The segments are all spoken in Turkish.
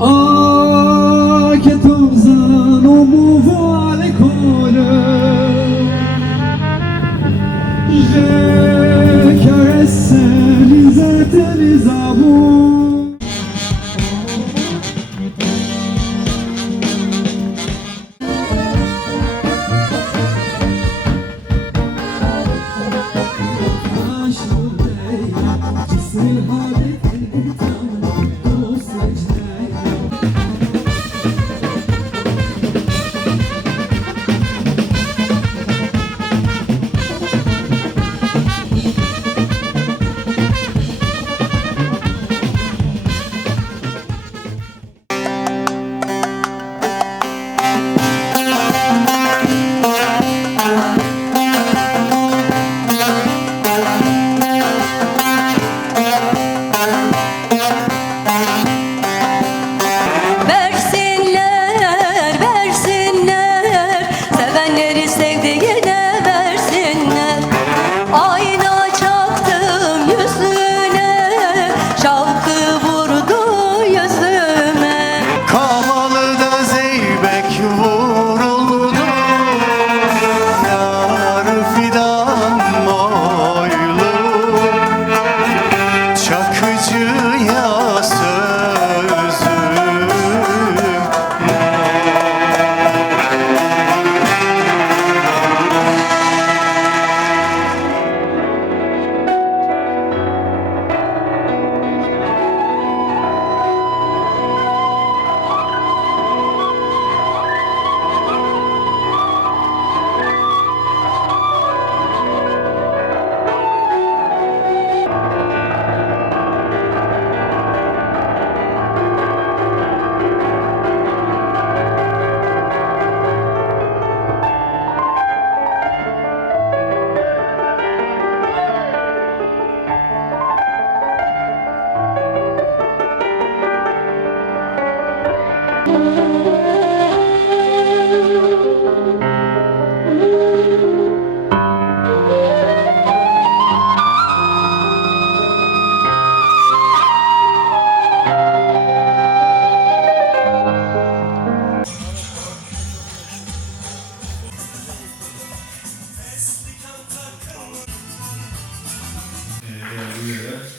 Ah, 14 ans, on m'envoie à l'école. Je caresse Lisette et les amours. جسم الهادي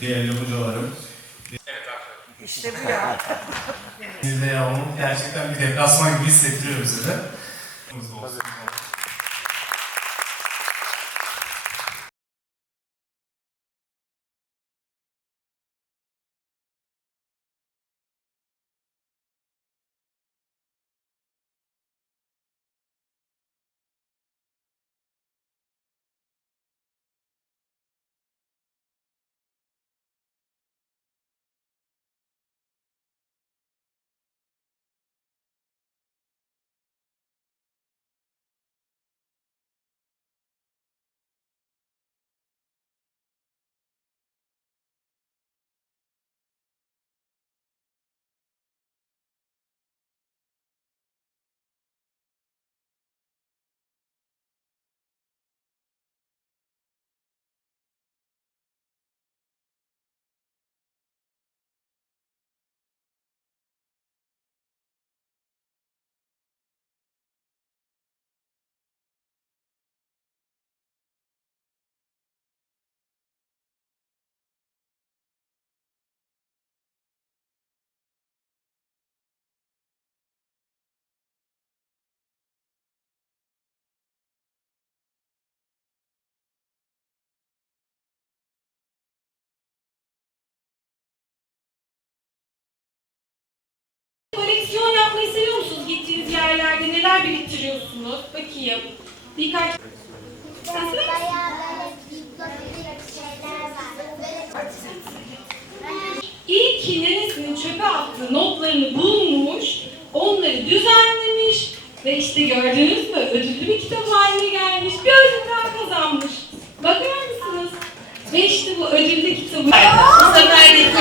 değerli hocalarım. İşte bu ya. Siz de yavrum gerçekten bir deplasman gibi hissettiriyor bize de. Olsun. Neler biriktiriyorsunuz? Bakayım. Birkaç... Bayağı böyle. İyi ki nenesinin çöpe attığı notlarını bulmuş, onları düzenlemiş ve işte gördünüz mü ödüllü bir kitap haline gelmiş, bir ödül daha kazanmış. Bakar mısınız? Ve işte bu ödüllü kitabı... Bu sefer de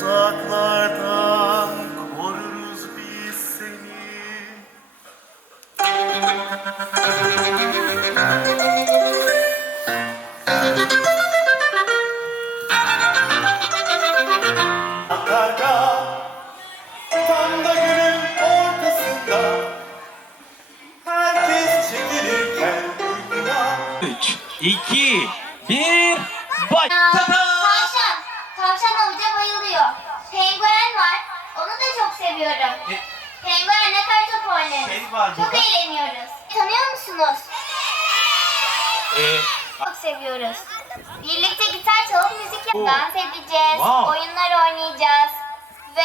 uzaklardan koruruz biz seni. Tam da günün ortasında herkes çekilirken uykuna. Üç, iki, bir. Seviyorum. Penguenle kartopu oynarız. Çok eğleniyoruz. Tanıyor musunuz? Çok seviyoruz. Birlikte gitar çalıp müzik yapıp dans edeceğiz. Wow. Oyunlar oynayacağız. Ve...